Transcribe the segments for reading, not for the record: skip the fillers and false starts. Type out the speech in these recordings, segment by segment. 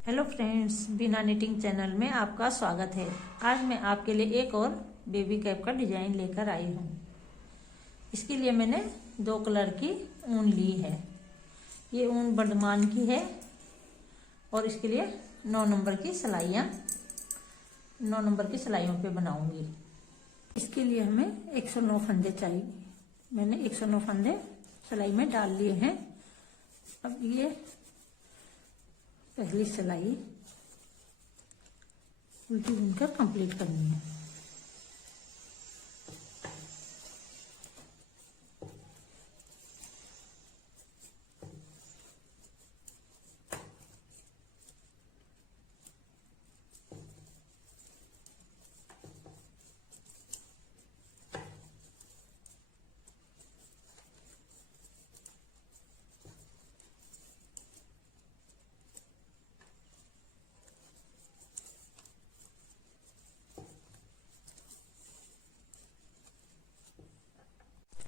Hello friends, बिना knitting channel में आपका स्वागत है। आज मैं आपके लिए एक और बेबी कैप का डिजाइन लेकर आई हूँ। इसके लिए मैंने 2 कलर की ऊन ली है। ये ऊन बर्धमान की है और इसके लिए 9 नंबर की सिलाइयाँ 9 नंबर की सिलाइयों पे बनाऊंगी। इसके लिए हमें 109 फंदे चाहिए। मैंने 109 फंदे सिलाई में डाल लिए हैं। अब ये पहली सिलाई उल्टी बुनकर कंप्लीट करनी है।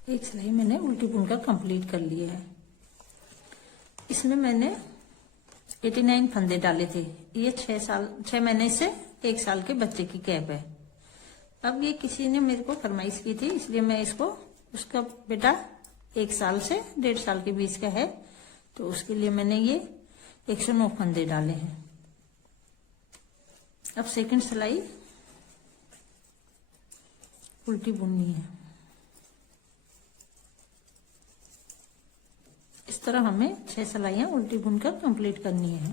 एक सिलाई मैंने उल्टी बुनकर कंप्लीट कर ली है। इसमें मैंने 89 फंदे डाले थे। ये 6 महीने से 1 साल के बच्चे की कैप है। अब ये किसी ने मेरे को फरमाइश की थी, इसलिए मैं इसको, उसका बेटा 1 साल से 1.5 साल के बीच का है, तो उसके लिए मैंने ये 109 फंदे डाले हैं। अब सेकंड सिलाई उल्टी बुननी है। इस तरह हमें 6 सिलाइयां उल्टी बुनकर कंप्लीट करनी है।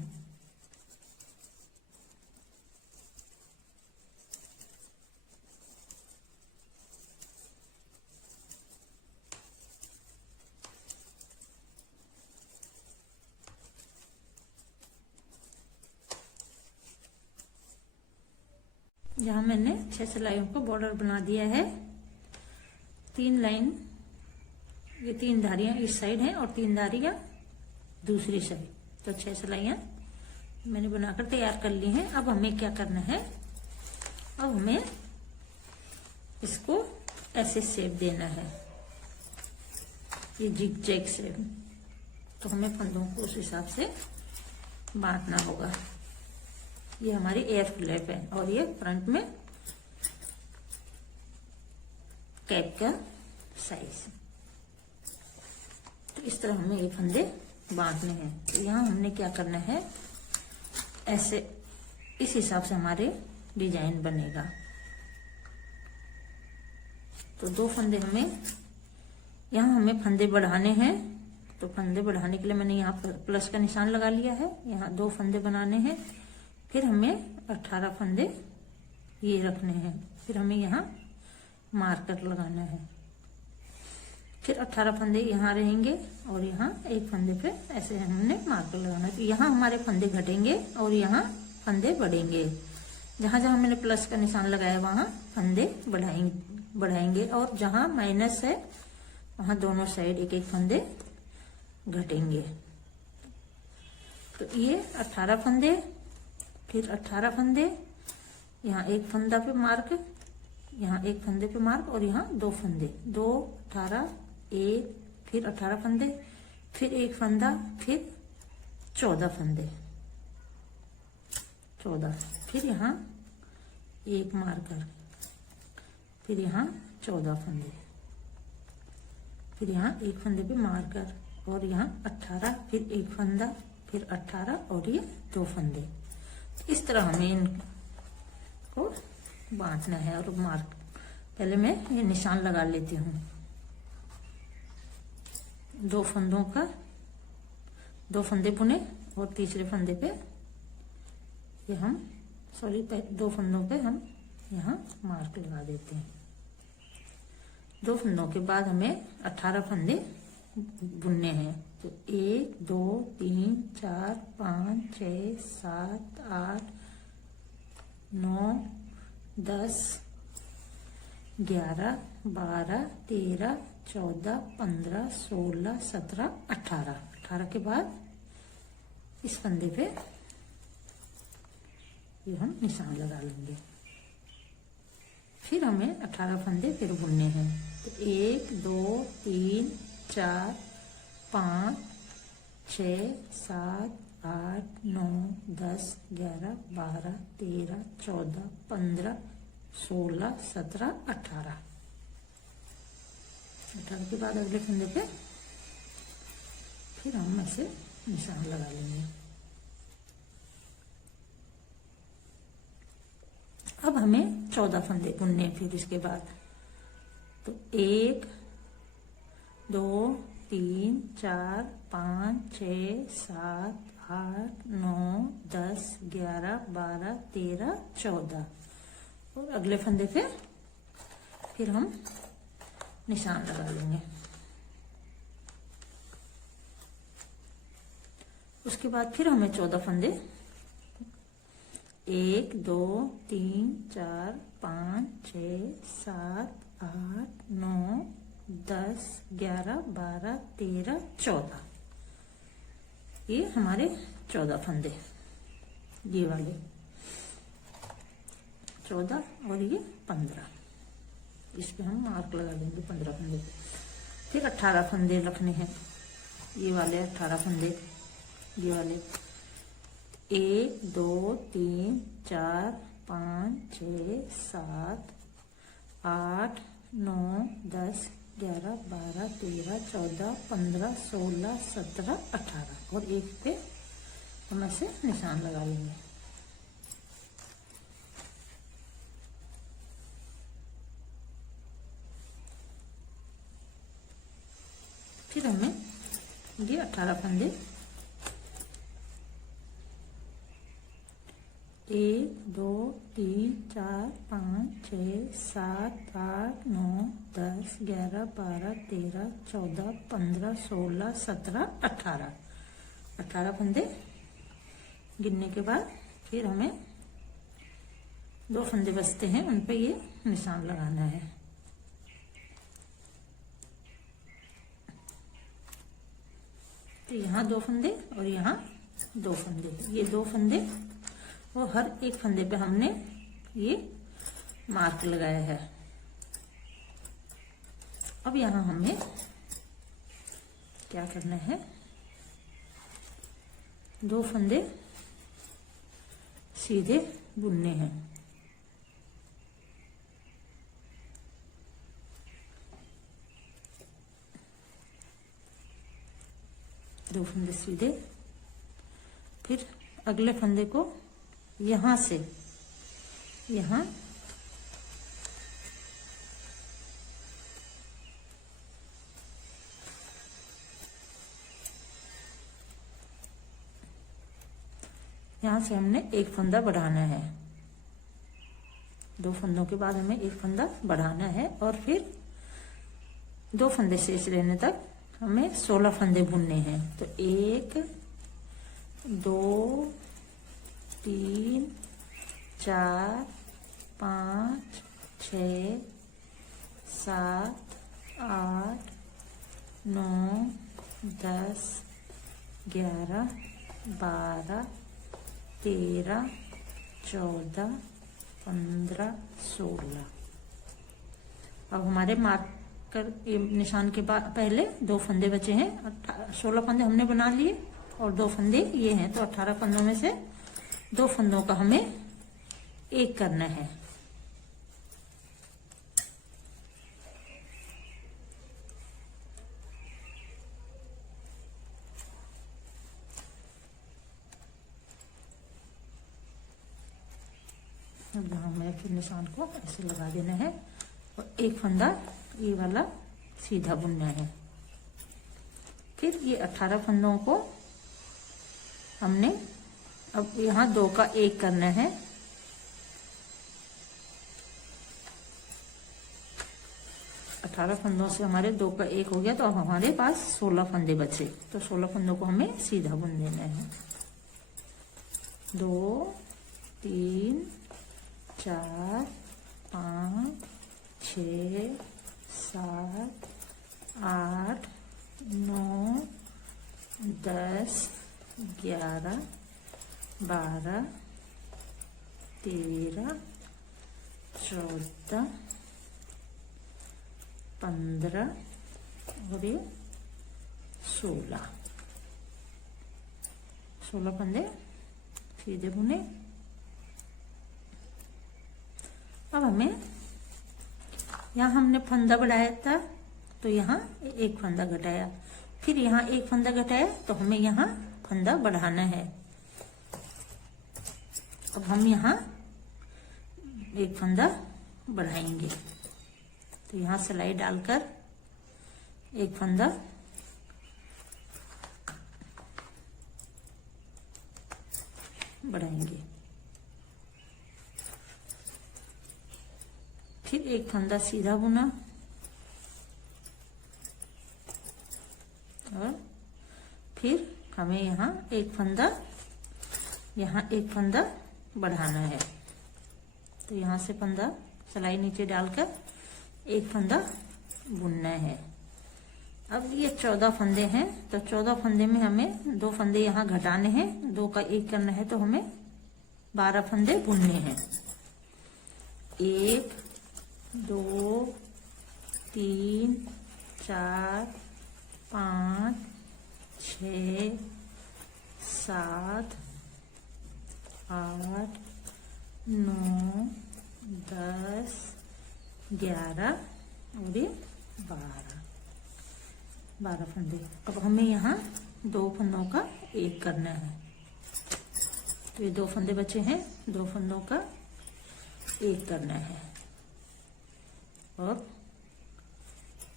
यहाँ मैंने 6 सिलाइयों का बॉर्डर बना दिया है। 3 लाइन, ये 3 धारियां इस साइड हैं और 3 धारियां दूसरी साइड, तो 6 सिलाइयां मैंने बनाकर तैयार कर ली हैं। अब हमें क्या करना है, अब हमें इसको ऐसे शेप देना है, ये जिग जैग शेप। तो हमें फंदों को उस हिसाब से बांटना होगा। ये हमारी एयर फ्लैप है और ये फ्रंट में कैप का साइज। तो इस तरह हमें ये फंदे बांटने हैं। तो यहाँ हमने क्या करना है, ऐसे इस हिसाब से हमारे डिजाइन बनेगा। तो 2 फंदे हमें, यहाँ हमें फंदे बढ़ाने हैं। तो फंदे बढ़ाने के लिए मैंने यहाँ पर प्लस का निशान लगा लिया है। यहाँ 2 फंदे बनाने हैं, फिर हमें 18 फंदे ये रखने हैं, फिर हमें यहाँ मार्कर लगाना है। फिर 18 फंदे यहाँ रहेंगे और यहाँ एक फंदे पे ऐसे हमने मार्कर लगाना है। तो यहाँ हमारे फंदे घटेंगे और यहाँ फंदे बढ़ेंगे। जहां जहां मैंने प्लस का निशान लगाया वहां फंदे बढ़ाएंगे और जहां माइनस है वहां दोनों साइड एक एक फंदे घटेंगे। तो ये 18 फंदे, फिर 18 फंदे, यहाँ एक फंदा पे मार्क, यहाँ एक फंदे पे मार्क और यहाँ 2 फंदे, 2 18 1, फिर 18 फंदे, फिर एक फंदा, फिर 14 फंदे, 14, फिर यहाँ एक मार्कर, फिर यहाँ 14 फंदे, फिर यहाँ एक फंदे पे मार्कर और यहाँ 18, फिर एक फंदा, फिर 18 और ये 2 फंदे। इस तरह हमें इनको बांटना है। और मार्क, पहले मैं ये निशान लगा लेती हूँ। 2 फंदों का 2 फंदे बुने और तीसरे फंदे पे ये हम 2 फंदों पे हम यहाँ मार्क लगा देते हैं। 2 फंदों के बाद हमें 18 फंदे बुनने हैं। तो 1 2 3 4 5 6 7 8 9 10 11 12 13 14 15 16 17 18। 18 के बाद इस फंदे पे ये हम निशान लगा लेंगे। फिर हमें 18 फंदे फिर बुनने हैं। तो 1 2 3 4 5 6 7 8, 9, 10, 11, 12, 13, 14, 15, 16, 17, 18। 18 के बाद अगले फंदे पे फिर हम ऐसे निशान लगा लेंगे। अब हमें 14 फंदे बुनने हैं। फिर इसके बाद तो 1, 2, 3, 4, 5, 6, 7, 8, 9, 10, 11, 12, 13, 14 और अगले फंदे पे फिर हम निशान लगा लेंगे। उसके बाद फिर हमें 14 फंदे 1, 2, 3, 4, 5, 6, 7, 8, 9, 10, 11, 12, 13, 14 ये हमारे 14 फंदे, ये वाले 14 और ये 15, इस पे हम मार्क लगा देंगे 15 फंदे पे। फिर 18 फंदे रखने हैं, ये वाले 18 फंदे, ये वाले 1, 2, 3, 4, 5, 6, 7, 8, 9, 10, 11, 12, 13, 14, 15, 16, 17, 18 और एक पे हम ऐसे निशान लगा लेंगे। फिर हमें ये 18 फंदे 1, 2, 3, 4, 5, 6, 7, 8, 9, 10, 11, 12, 13, 14, 15, 16, 17, 18 18 फंदे गिनने के बाद फिर हमें 2 फंदे बचते हैं, उन पे ये निशान लगाना है। तो यहाँ 2 फंदे और यहाँ 2 फंदे, ये 2 फंदे और हर एक फंदे पे हमने ये मार्क लगाया है। अब यहाँ हमें क्या करना है, 2 फंदे सीधे बुनने हैं। दो फंदे सीधे, फिर अगले फंदे को यहां से यहां से हमने एक फंदा बढ़ाना है। 2 फंदों के बाद हमें एक फंदा बढ़ाना है और फिर 2 फंदे शेष रहने तक हमें 16 फंदे बुनने हैं। तो 1, 2, 3, 4, 5, 6, 7, 8, 9, 10, 11, 12, 13, 14, 15, 16। अब हमारे मार्कर निशान के बाद पहले 2 फंदे बचे हैं। 16 फंदे हमने बना लिए और 2 फंदे ये हैं, तो 18 फंदों में से 2 फंदों का हमें एक करना है। अब यहाँ हमें फिर निशान को ऐसे लगा देना है और एक फंदा ये वाला सीधा बुनना है। फिर ये 18 फंदों को हमने अब यहाँ 2 का 1 करना है। अठारह फंदों से हमारे 2 का 1 हो गया, तो अब हमारे पास 16 फंदे बचे। तो 16 फंदों को हमें सीधा बुन देना है। 2, 3, 4, 5, 6, 7, 8, 9, 10, 11, 12, 13, 14, 15 और ये 16 16 फंदे सीधे बुने। अब हमें यहाँ हमने फंदा बढ़ाया था तो यहाँ एक फंदा घटाया, फिर यहाँ एक फंदा घटाया तो हमें यहाँ फंदा बढ़ाना है। अब हम यहाँ एक फंदा बढ़ाएंगे, तो यहाँ सिलाई डालकर एक फंदा बढ़ाएंगे, फिर एक फंदा सीधा बुना और फिर हमें यहाँ एक फंदा बढ़ाना है। तो यहाँ से फंदा सिलाई नीचे डालकर एक फंदा बुनना है। अब ये 14 फंदे हैं, तो 14 फंदे में हमें 2 फंदे यहाँ घटाने हैं, 2 का 1 करना है, तो हमें 12 फंदे बुनने हैं। 1 2 3 4 5 6 7 8 9 10 11 और ये 12 फंदे। अब हमें यहाँ 2 फंदों का 1 करना है, तो ये 2 फंदे बचे हैं, 2 फंदों का 1 करना है और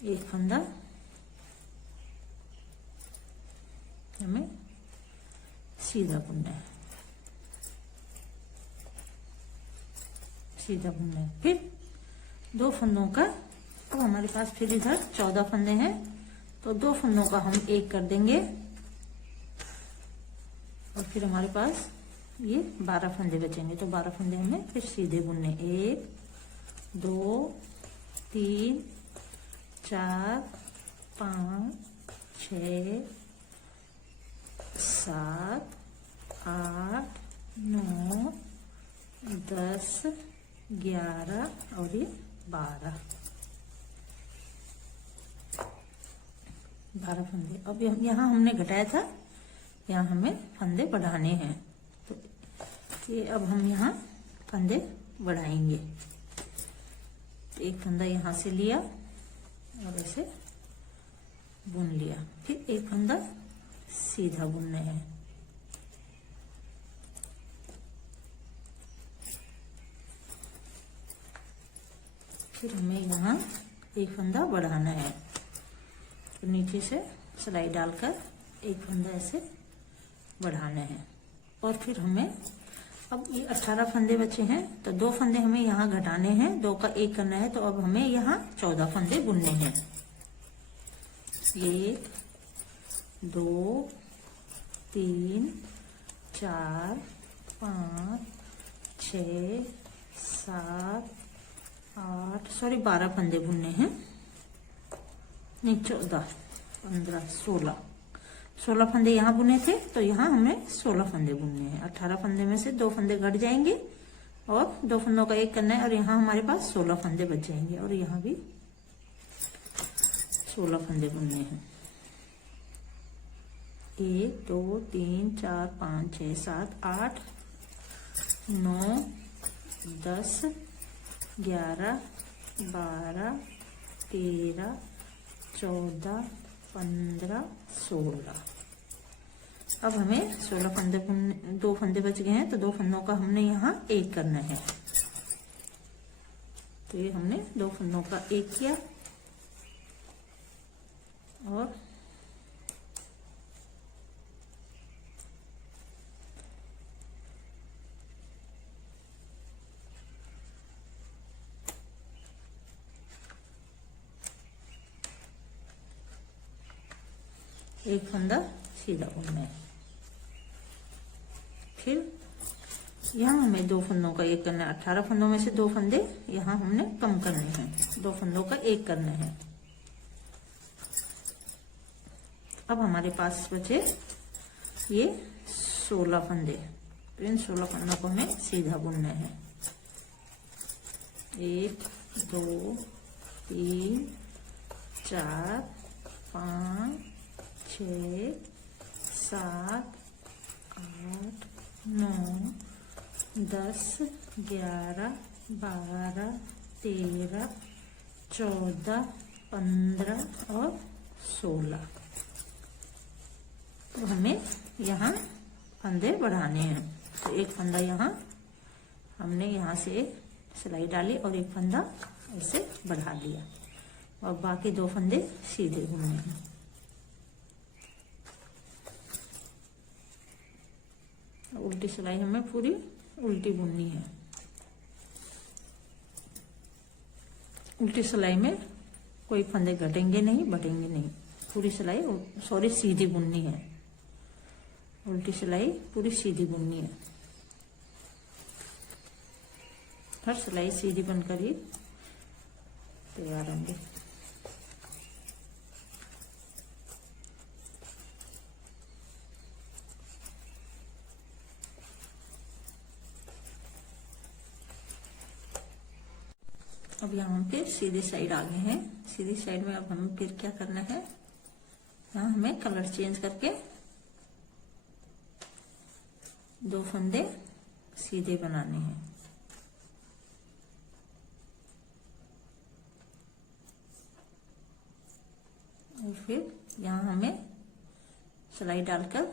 एक फंदा हमें सीधा बुनना है, फिर 2 फंदों का। अब हमारे पास फिर इधर 14 फंदे हैं, तो 2 फंदों का हम 1 कर देंगे और फिर हमारे पास ये 12 फंदे बचेंगे, तो 12 फंदे हमें फिर सीधे बुनने। 1 2 3 4 5 6 7 8 9 10 11 और ये 12 फंदे। अब यहाँ हमने घटाया था, यहाँ हमें फंदे बढ़ाने हैं, तो ये अब हम यहाँ फंदे बढ़ाएंगे। एक फंदा यहाँ से लिया और ऐसे बुन लिया, फिर एक फंदा सीधा बुनना है, फिर हमें यहाँ एक फंदा बढ़ाना है, तो नीचे से सिलाई डालकर एक फंदा ऐसे बढ़ाना है। और फिर हमें अब ये 18 फंदे बचे हैं, तो 2 फंदे हमें यहाँ घटाने हैं, 2 का 1 करना है, तो अब हमें यहाँ 14 फंदे बुनने हैं। 1 2 3 4 5 6 7 8 12 फंदे बुनने हैं, नहीं 14 15 16 फंदे यहाँ बुने थे, तो यहाँ हमें 16 फंदे बुनने हैं। 18 फंदे में से 2 फंदे घट जाएंगे और 2 फंदों का 1 करना है, और यहाँ हमारे पास 16 फंदे बच जाएंगे, और यहाँ भी 16 फंदे बुनने हैं। 1 2 3 4 5 6 7 8 9 10 11 12 13 14 15 16। अब हमें 16 फंदे 2 फंदे बच गए हैं, तो 2 फंदों का हमने यहाँ 1 करना है, तो ये हमने 2 फंदों का 1 किया और एक फंदा सीधा बुनना है। फिर यहाँ हमें 2 फंदों का 1 करना है। 18 फंदों में से 2 फंदे यहाँ हमने कम करने हैं, 2 फंदों का 1 करना है। अब हमारे पास बचे ये 16 फंदे, तो इन 16 फंदों को हमें सीधा बुनना है। 1 2 3 4 5 6 7 9, 10, 11, 12, 13, 14, 15 और 16। तो हमें यहाँ फंदे बढ़ाने हैं। तो एक फंदा यहाँ हमने यहाँ से सिलाई डाली और एक फंदा ऐसे बढ़ा लिया और बाकी 2 फंदे सीधे बुनने हैं। उल्टी सिलाई हमें पूरी उल्टी बुननी है। उल्टी सिलाई में कोई फंदे घटेंगे नहीं, बढ़ेंगे नहीं, पूरी सिलाई सॉरी सीधी बुननी है। उल्टी सिलाई पूरी सीधी बुननी है। हर सिलाई सीधी बनकर ही तैयार होंगे। अब यहाँ पे सीधी साइड आ गए हैं। सीधी साइड में अब हमें फिर क्या करना है, यहाँ हमें कलर चेंज करके 2 फंदे सीधे बनाने हैं। और फिर यहाँ हमें सिलाई डालकर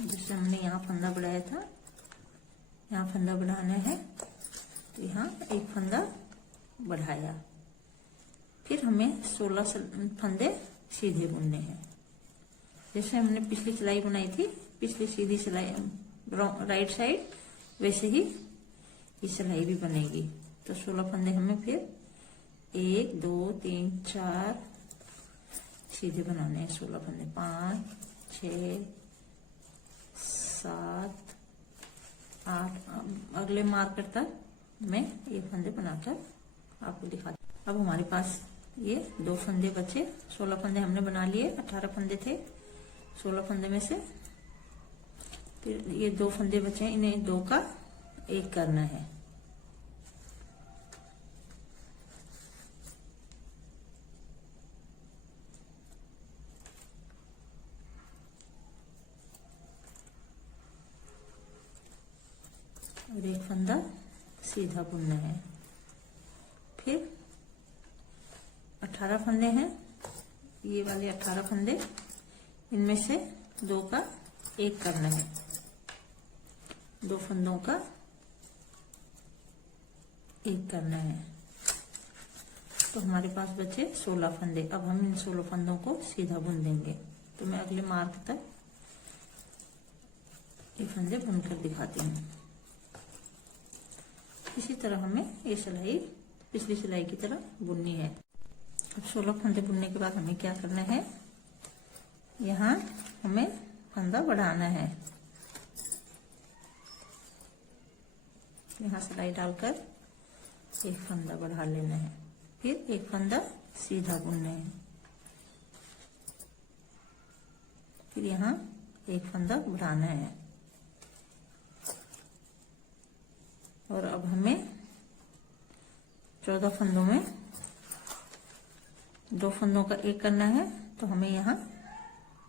जिससे हमने यहाँ फंदा बढ़ाया था, यहाँ फंदा बढ़ाना है। तो यहाँ एक फंदा बढ़ाया, फिर हमें 16 फंदे सीधे बुनने हैं। जैसे हमने पिछली सिलाई बनाई थी, पिछली सीधी सिलाई राइट साइड, वैसे ही ये सिलाई भी बनेगी। तो 16 फंदे हमें फिर 1, 2, 3, 4 सीधे बनाने हैं। 16 फंदे 5, 6, 7, 8। अगले मार्कर तक मैं ये फंदे बनाकर आपको दिखाती हूँ। अब हमारे पास ये 2 फंदे बचे। 16 फंदे हमने बना लिए, 18 फंदे थे। 16 फंदे में से फिर ये 2 फंदे बचे, इन्हें 2 का 1 करना है। और एक फंदा सीधा बुनना है। फिर 18 फंदे हैं, ये वाले 18 फंदे, इनमें से 2 का 1 करना है। 2 फंदों का 1 करना है। तो हमारे पास बचे 16 फंदे। अब हम इन 16 फंदों को सीधा बुन देंगे। तो मैं अगले मार्क तक ये फंदे बुनकर दिखाती हूँ। इसी तरह हमें ये सिलाई पिछली सिलाई की तरह बुननी है। अब 16 फंदे बुनने के बाद हमें क्या करना है, यहाँ हमें फंदा बढ़ाना है। यहाँ सिलाई डालकर एक फंदा बढ़ा लेना है, फिर एक फंदा सीधा बुनना है, फिर यहाँ एक फंदा बढ़ाना है। और अब हमें 14 फंदों में 2 फंदों का 1 करना है। तो हमें यहाँ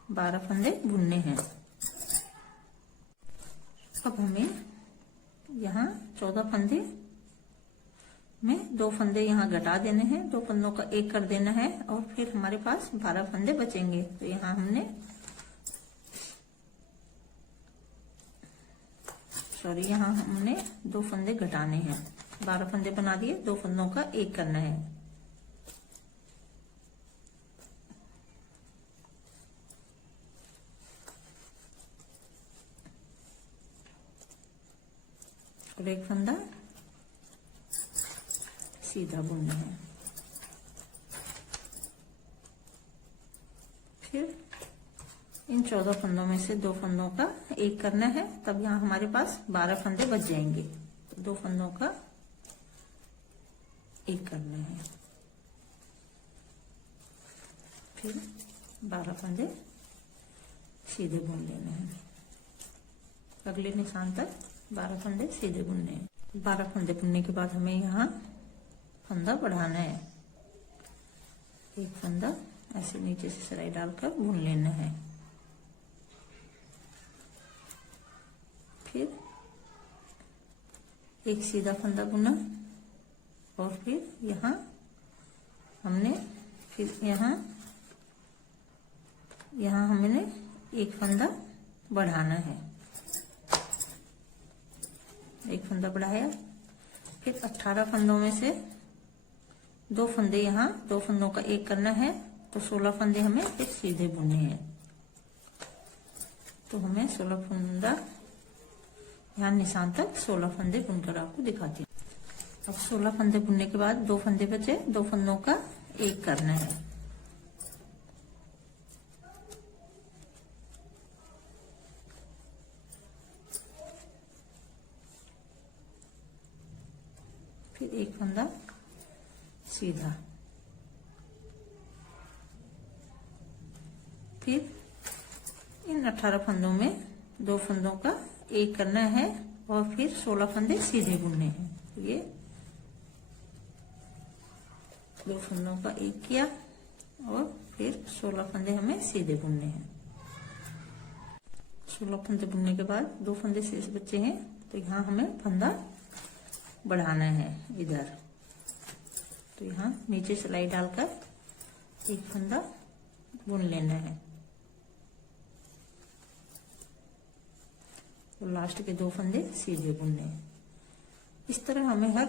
12 फंदे बुनने हैं। अब हमें यहाँ 14 फंदे में 2 फंदे यहाँ घटा देने हैं, 2 फंदों का 1 कर देना है और फिर हमारे पास 12 फंदे बचेंगे। तो यहाँ हमने यहाँ हमने 2 फंदे घटाने हैं। 12 फंदे बना दिए, 2 फंदों का 1 करना है। और एक फंदा सीधा बुनना है। फिर इन 14 फंदों में से 2 फंदों का 1 करना है, तब यहाँ हमारे पास 12 फंदे बच जाएंगे। तो 2 फंदों का 1 करना है, फिर 12 फंदे सीधे बुन लेना है। अगले निशान तक 12 फंदे सीधे बुनने हैं। 12 फंदे बुनने के बाद हमें यहाँ फंदा बढ़ाना है। एक फंदा ऐसे नीचे से सिलाई डालकर बुन लेना है। फिर एक सीधा फंदा बुना और फिर यहाँ हमने फिर यहाँ हमने एक फंदा बढ़ाना है, एक फंदा बढ़ाया। फिर 18 फंदों में से 2 फंदे यहाँ, 2 फंदों का एक करना है, तो 16 फंदे हमें फिर सीधे बुनने हैं। तो हमें 16 फंदा यहाँ निशान तक 16 फंदे बुनकर आपको दिखाती हूँ। अब 16 फंदे बुनने के बाद 2 फंदे बचे, 2 फंदों का एक करना है। फिर एक फंदा सीधा, फिर इन 18 फंदों में 2 फंदों का एक करना है और फिर 16 फंदे सीधे बुनने हैं। ये 2 फंदों का एक किया और फिर 16 फंदे हमें सीधे बुनने हैं। 16 फंदे बुनने के बाद 2 फंदे शेष बचे हैं, तो यहाँ हमें फंदा बढ़ाना है इधर। तो यहाँ नीचे सिलाई डालकर एक फंदा बुन लेना है। तो लास्ट के 2 फंदे सीधे बुनने हैं। इस तरह हमें हर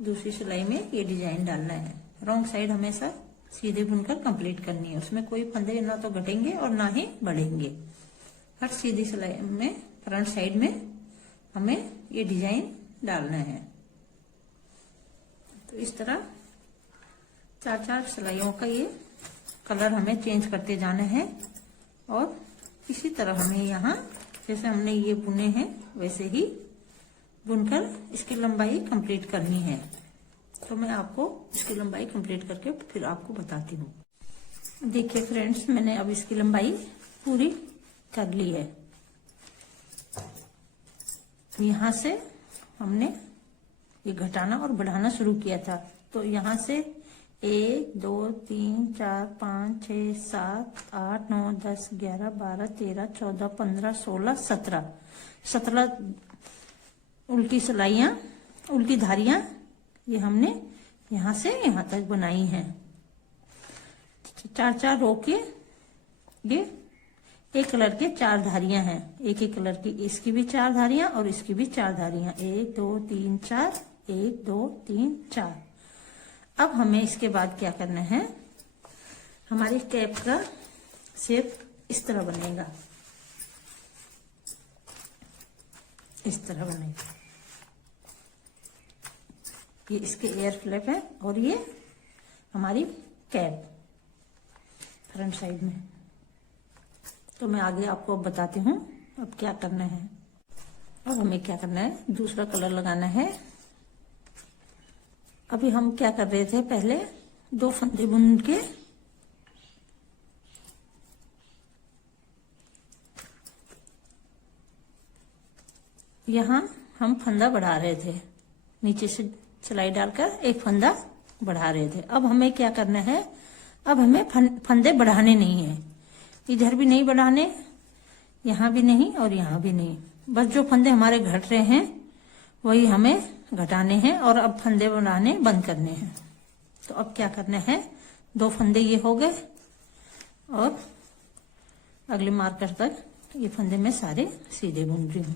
दूसरी सिलाई में ये डिजाइन डालना है। रॉन्ग साइड हमेशा सीधे बुनकर कंप्लीट करनी है, उसमें कोई फंदे ना तो घटेंगे और ना ही बढ़ेंगे। हर सीधी सिलाई में फ्रंट साइड में हमें ये डिजाइन डालना है। तो इस तरह 4-4 सिलाइयों का ये कलर हमें चेंज करते जाना है और इसी तरह हमें यहाँ जैसे हमने ये बुने हैं वैसे ही बुनकर इसकी लंबाई कंप्लीट करनी है। तो मैं आपको इसकी लंबाई कंप्लीट करके फिर आपको बताती हूँ। देखिए फ्रेंड्स, मैंने अब इसकी लंबाई पूरी कर ली है। यहाँ से हमने ये घटाना और बढ़ाना शुरू किया था, तो यहाँ से 1 2 3 4 5 6 7 8 9 10 11 12 13 14 15 16 17 उल्टी सिलाइयां, उल्टी धारियां ये हमने यहाँ से यहाँ तक बनाई हैं। 4-4 रो के ये एक कलर के 4 धारियां हैं, एक कलर की, इसकी भी 4 धारियां और इसकी भी 4 धारियां, 1 2 3 4 1 2 3 4। अब हमें इसके बाद क्या करना है, हमारी कैप का शेप इस तरह बनेगा, इस तरह बनेगा। ये इसके एयर फ्लैप है और ये हमारी कैप फ्रंट साइड में। तो मैं आगे आपको अब बताती हूँ अब क्या करना है। अब हमें क्या करना है, दूसरा कलर लगाना है। अभी हम क्या कर रहे थे, पहले 2 फंदे बुन के यहाँ हम फंदा बढ़ा रहे थे, नीचे से सिलाई डालकर एक फंदा बढ़ा रहे थे। अब हमें क्या करना है, अब हमें फंदे बढ़ाने नहीं है, इधर भी नहीं बढ़ाने, यहाँ भी नहीं और यहाँ भी नहीं। बस जो फंदे हमारे घट रहे हैं वही हमें घटाने हैं और अब फंदे बनाने बंद करने हैं। तो अब क्या करना है, 2 फंदे ये हो गए और अगले मार्कर तक ये फंदे मैं सारे सीधे बुन रही हूँ।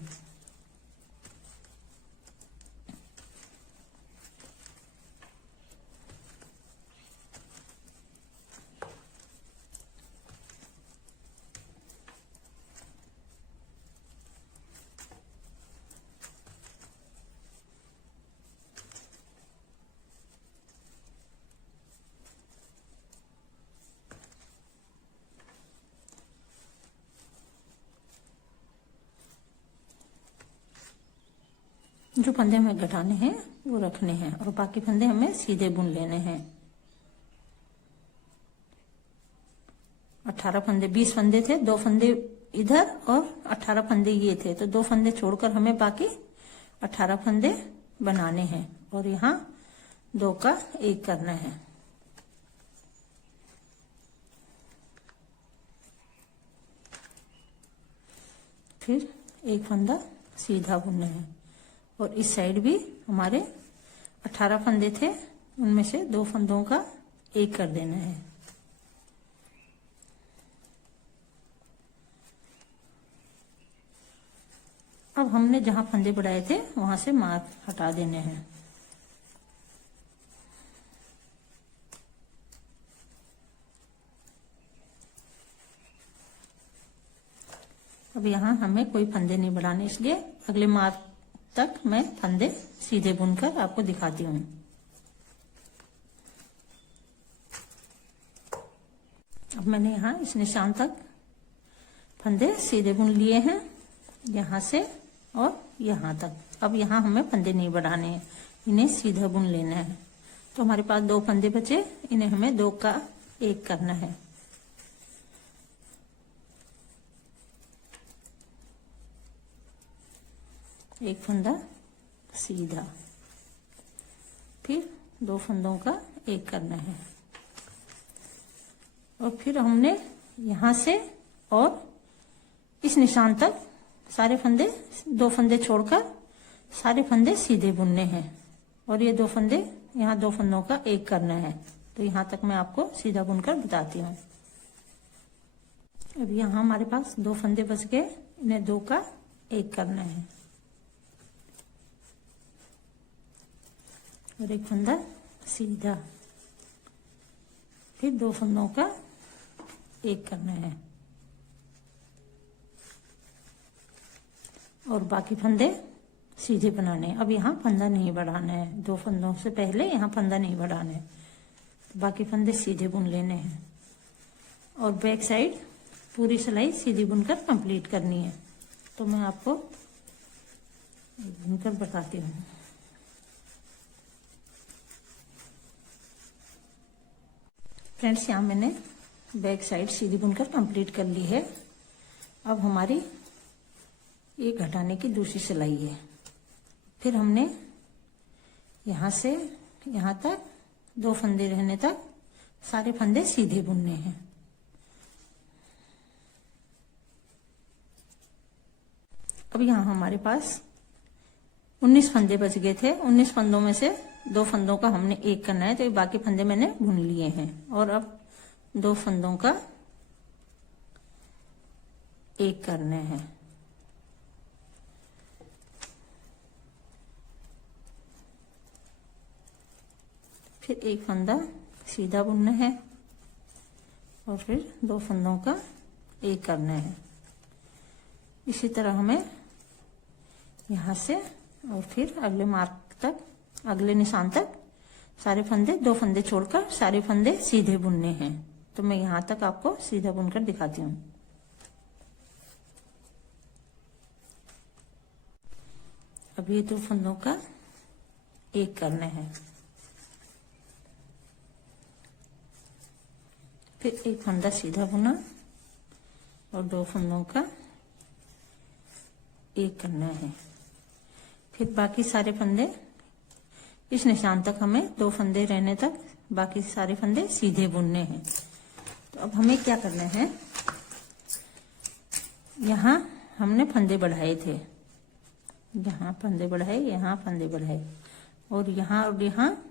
जो फंदे हमें घटाने हैं वो रखने हैं और बाकी फंदे हमें सीधे बुन लेने हैं। 18 फंदे, 20 फंदे थे, 2 फंदे इधर और 18 फंदे ये थे, तो 2 फंदे छोड़कर हमें बाकी 18 फंदे बनाने हैं और यहाँ 2 का 1 करना है। फिर एक फंदा सीधा बुनना है। और इस साइड भी हमारे 18 फंदे थे, उनमें से 2 फंदों का एक कर देना है। अब हमने जहां फंदे बढ़ाए थे वहां से मार्क हटा देने हैं। अब यहाँ हमें कोई फंदे नहीं बढ़ाने, इसलिए अगले मार्क तक मैं फंदे सीधे बुनकर आपको दिखाती हूँ। अब मैंने यहाँ इस निशान तक फंदे सीधे बुन लिए हैं, यहाँ से और यहाँ तक। अब यहाँ हमें फंदे नहीं बढ़ाने हैं, इन्हें सीधा बुन लेना है। तो हमारे पास 2 फंदे बचे, इन्हें हमें 2 का 1 करना है। एक फंदा सीधा, फिर 2 फंदों का 1 करना है। और फिर हमने यहां से और इस निशान तक सारे फंदे, 2 फंदे छोड़कर सारे फंदे सीधे बुनने हैं। और ये 2 फंदे, यहाँ 2 फंदों का 1 करना है। तो यहां तक मैं आपको सीधा बुनकर बताती हूँ। अब यहाँ हमारे पास 2 फंदे बच गए, इन्हें 2 का 1 करना है। और एक फंदा सीधा, फिर 2 फंदों का 1 करना है। और बाकी फंदे सीधे बनाने हैं। अब यहाँ फंदा नहीं बढ़ाना है, 2 फंदों से पहले यहाँ फंदा नहीं बढ़ाना है। तो बाकी फंदे सीधे बुन लेने हैं। और बैक साइड पूरी सिलाई सीधी बुनकर कंप्लीट करनी है। तो मैं आपको बुनकर बताती हूँ। फ्रेंड्स, यहाँ मैंने बैक साइड सीधी बुनकर कंप्लीट कर ली है। अब हमारी ये घटाने की दूसरी सिलाई है। फिर हमने यहाँ से यहाँ तक 2 फंदे रहने तक सारे फंदे सीधे बुनने हैं। अब यहाँ हमारे पास 19 फंदे बच गए थे। 19 फंदों में से 2 फंदों का हमने 1 करना है, तो ये बाकी फंदे मैंने बुन लिए हैं। और अब 2 फंदों का 1 करना है। फिर 1 फंदा सीधा बुनना है और फिर 2 फंदों का 1 करना है। इसी तरह हमें यहाँ से और फिर अगले मार्क तक, अगले निशान तक सारे फंदे, 2 फंदे छोड़कर सारे फंदे सीधे बुनने हैं। तो मैं यहाँ तक आपको सीधा बुनकर दिखाती हूँ। अब ये 2 फंदों का 1 करना है। फिर 1 फंदा सीधा बुना और 2 फंदों का 1 करना है। फिर बाकी सारे फंदे, इस निशान तक हमें 2 फंदे रहने तक बाकी सारे फंदे सीधे बुनने हैं। तो अब हमें क्या करना है, यहाँ हमने फंदे बढ़ाए थे, यहाँ फंदे बढ़ाए, यहाँ फंदे बढ़ाए, और यहाँ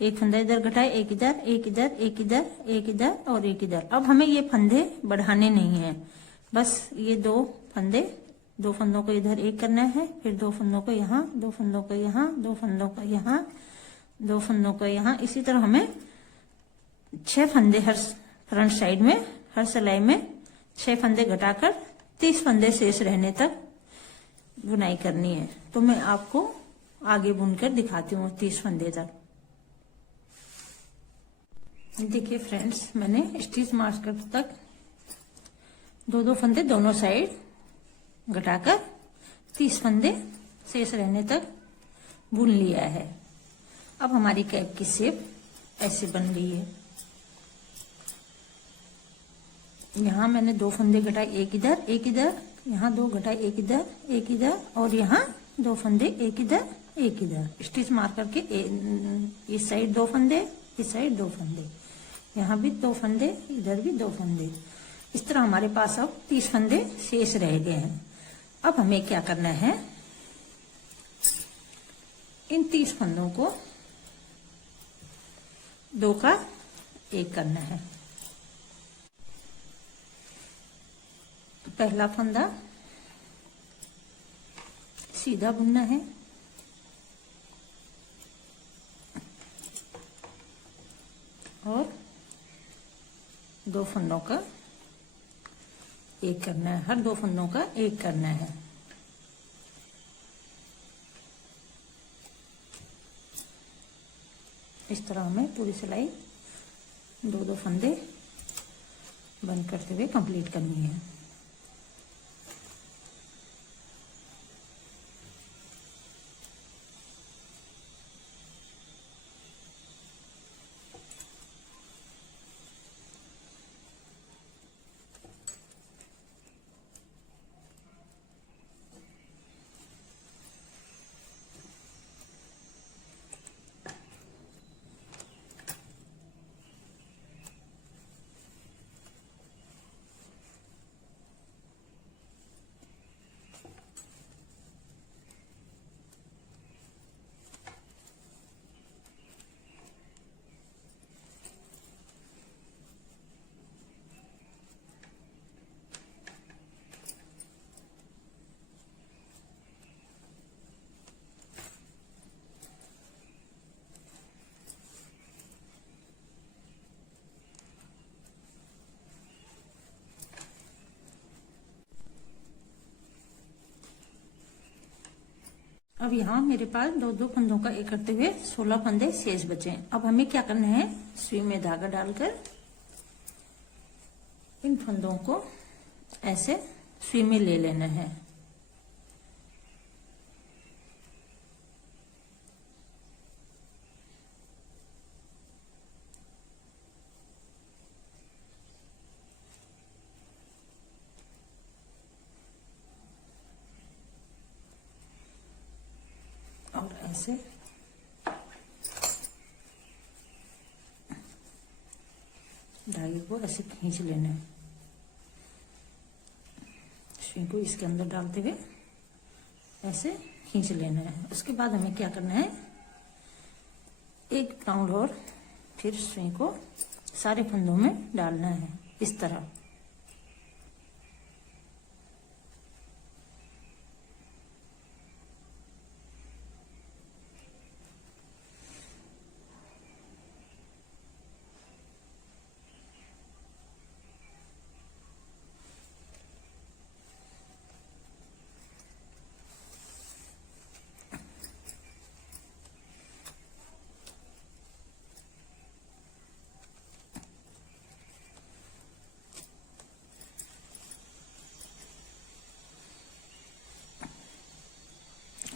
1 फंदा इधर घटाए, 1 इधर, 1 इधर, 1 इधर, 1 इधर और 1 इधर। अब हमें ये फंदे बढ़ाने नहीं है, बस ये 2 फंदे, 2 फंदों को इधर 1 करना है, फिर 2 फंदों को यहाँ, 2 फंदों को यहाँ, 2 फंदों को यहाँ, 2 फंदों को यहाँ। इसी तरह हमें 6 फंदे हर फ्रंट साइड में, हर सिलाई में 6 फंदे घटाकर 30 फंदे शेष रहने तक बुनाई करनी है। तो मैं आपको आगे बुनकर दिखाती हूँ 30 फंदे तक। देखिए फ्रेंड्स, मैंने स्टिच मार्कर तक 2-2 फंदे दोनों साइड घटाकर 30 फंदे शेष रहने तक बुन लिया है। अब हमारी कैप की शेप ऐसे बन गई है। यहाँ मैंने 2 फंदे घटाए, 1 इधर, 1 इधर, यहाँ 2 घटाए, 1 इधर, 1 इधर, और यहाँ 2 फंदे, 1 इधर, 1 इधर। स्टिच मार करके इस साइड 2 फंदे, इस साइड 2 फंदे, यहाँ भी 2 फंदे, इधर भी 2 फंदे। इस तरह हमारे पास अब 30 फंदे शेष रह गए हैं। अब हमें क्या करना है, इन 30 फंदों को 2 का 1 करना है। पहला फंदा सीधा बुनना है, और 2 फंदों का 1 करना है, हर 2 फंदों का 1 करना है। इस तरह हमें पूरी सिलाई 2-2 फंदे बंद करते हुए कंप्लीट करनी है। अब यहाँ मेरे पास 2-2 फंदों का 1 करते हुए 16 फंदे शेष बचे। अब हमें क्या करना है, सुई में धागा डालकर इन फंदों को ऐसे सुई में ले लेना है। और ऐसे धागे को ऐसे खींच लेना है, सुई को इसके अंदर डालते हुए ऐसे खींच लेना है। उसके बाद हमें क्या करना है, 1 राउंड और फिर सुई को सारे फंदों में डालना है इस तरह।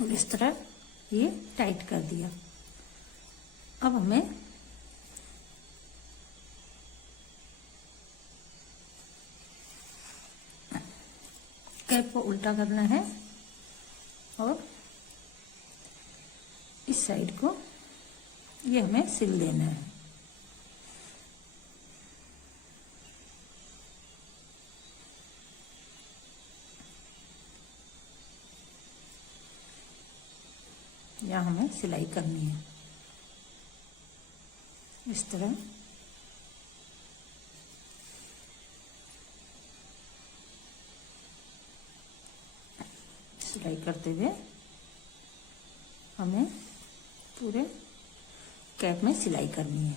और इस तरह ये टाइट कर दिया। अब हमें कैप को उल्टा करना है और इस साइड को ये हमें सिल देना है। यहाँ हमें सिलाई करनी है इस तरह। सिलाई करते हुए हमें पूरे कैप में सिलाई करनी है।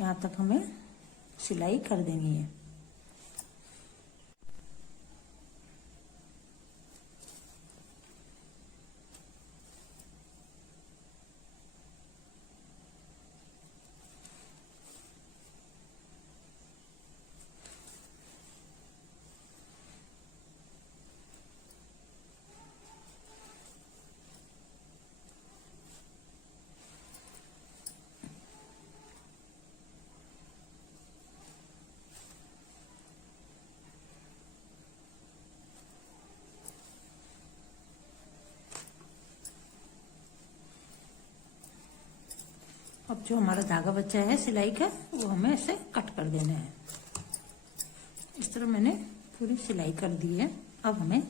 यहाँ तक हमें सिलाई कर देनी है। अब जो हमारा धागा बचा है सिलाई का, वो हमें ऐसे कट कर देना है। इस तरह मैंने पूरी सिलाई कर दी है। अब हमें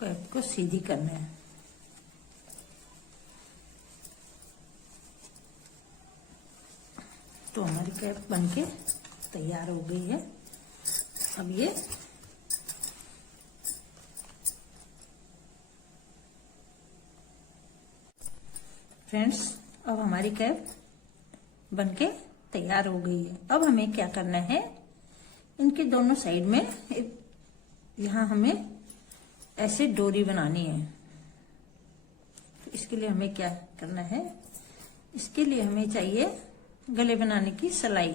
कैप को सीधी करना है। तो हमारी कैप बनके तैयार हो गई है। अब ये फ्रेंड्स, अब हमारी कैप बनके तैयार हो गई है। अब हमें क्या करना है, इनके दोनों साइड में यहाँ हमें ऐसे डोरी बनानी है। तो इसके लिए हमें क्या करना है, इसके लिए हमें चाहिए गले बनाने की सिलाई।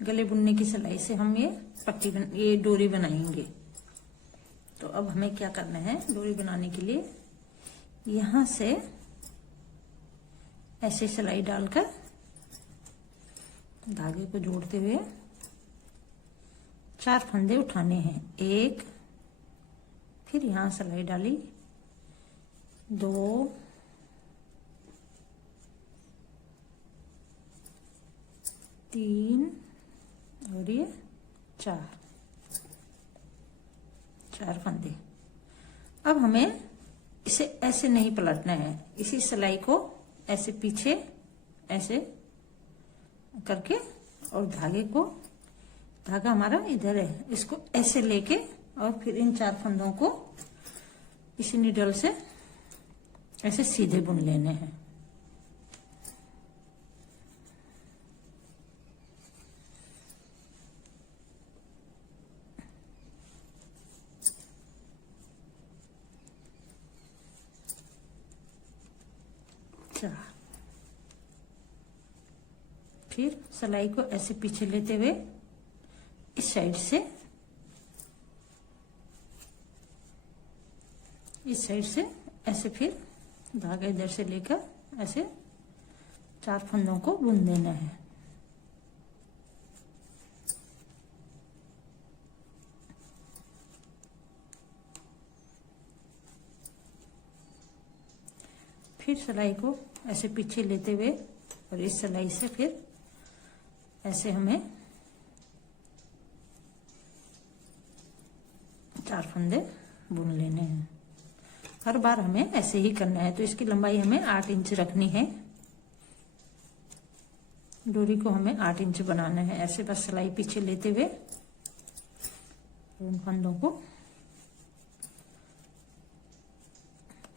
गले बुनने की सिलाई से हम ये डोरी बनाएंगे। तो अब हमें क्या करना है, डोरी बनाने के लिए यहां से ऐसे सिलाई डालकर धागे को जोड़ते हुए 4 फंदे उठाने हैं। 1, फिर यहां सिलाई डाली, 2, 3 और ये 4 फंदे। अब हमें इसे ऐसे नहीं पलटना है, इसी सिलाई को ऐसे पीछे ऐसे करके, और धागा हमारा इधर है, इसको ऐसे लेके और फिर इन 4 फंदों को इसी नीडल से ऐसे सीधे बुन लेने हैं। फिर सिलाई को ऐसे पीछे लेते हुए इस साइड से ऐसे फिर धागा इधर से लेकर ऐसे 4 फंदों को बुन देना है। फिर सिलाई को ऐसे पीछे लेते हुए और इस सिलाई से फिर ऐसे हमें 4 फंदे बुन लेने हैं। हर बार हमें ऐसे ही करना है। तो इसकी लंबाई हमें 8 इंच रखनी है। डोरी को हमें 8 इंच बनाना है। ऐसे बस सिलाई पीछे लेते हुए उन फंदों को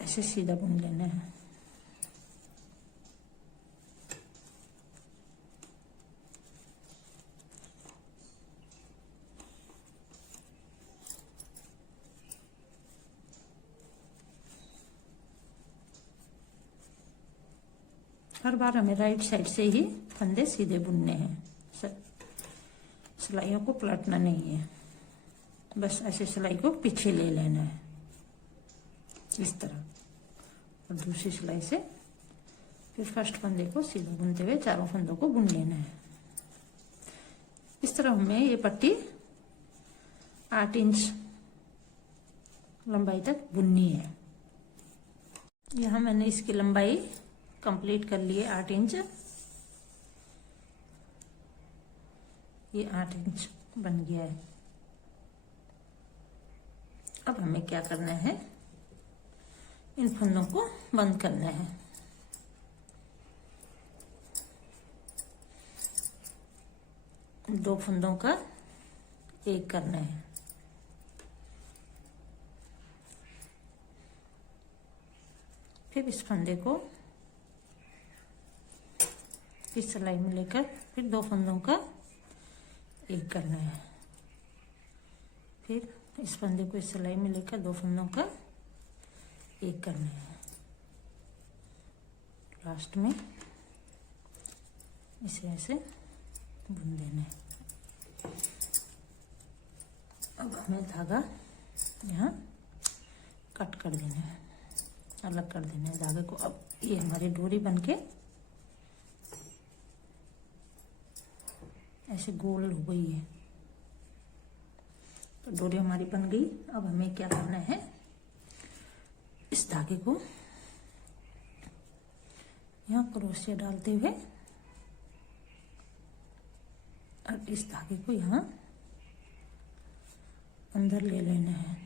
ऐसे सीधा बुन लेना है। हर बार हमें राइट साइड से ही फंदे सीधे बुनने हैं। सिलाइयों को पलटना नहीं है, बस ऐसे सिलाई को पीछे ले लेना है इस तरह, और दूसरी सिलाई से फिर फर्स्ट फंदे को सीधा बुनते हुए 4 फंदों को बुन लेना है। इस तरह हमें ये पट्टी 8 इंच लंबाई तक बुननी है। यहाँ मैंने इसकी लंबाई कंप्लीट कर लिए 8 इंच। ये 8 इंच बन गया है। अब हमें क्या करना है, इन फंदों को बंद करना है। दो फंदों का एक करना है। फिर इस फंदे को इस सिलाई में लेकर फिर 2 फंदों का एक करना है। फिर इस फंदे को इस सिलाई में लेकर 2 फंदों का एक करना है। लास्ट में इसे ऐसे बुन देना है। अब हमें धागा यहाँ कट कर देना है, अलग कर देना है धागे को। अब ये हमारी डोरी बनके ऐसे गोल हो गई है। तो डोरी हमारी बन गई। अब हमें क्या करना है, इस धागे को यहाँ क्रोशिया डालते हुए और इस धागे को यहाँ अंदर ले लेना है।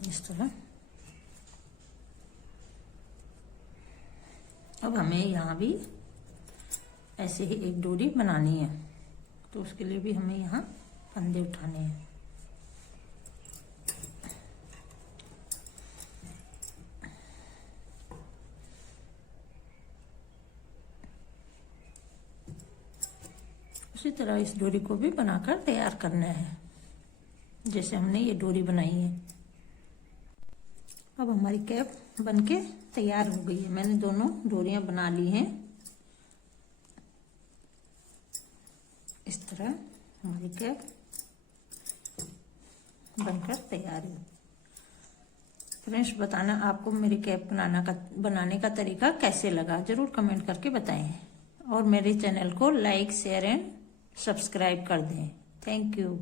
इस तरह। अब हमें यहाँ भी ऐसे ही एक डोरी बनानी है, तो उसके लिए भी हमें यहाँ फंदे उठाने हैं। उसी तरह इस डोरी को भी बनाकर तैयार करना है, जैसे हमने ये डोरी बनाई है। अब हमारी कैप बनके तैयार हो गई है। मैंने दोनों डोरियां बना ली हैं। इस तरह हमारी कैप बनकर तैयार है। फ्रेंड्स, बताना आपको मेरी कैप बनाने का तरीका कैसे लगा, जरूर कमेंट करके बताएं। और मेरे चैनल को लाइक, शेयर एंड सब्सक्राइब कर दें। Thank you.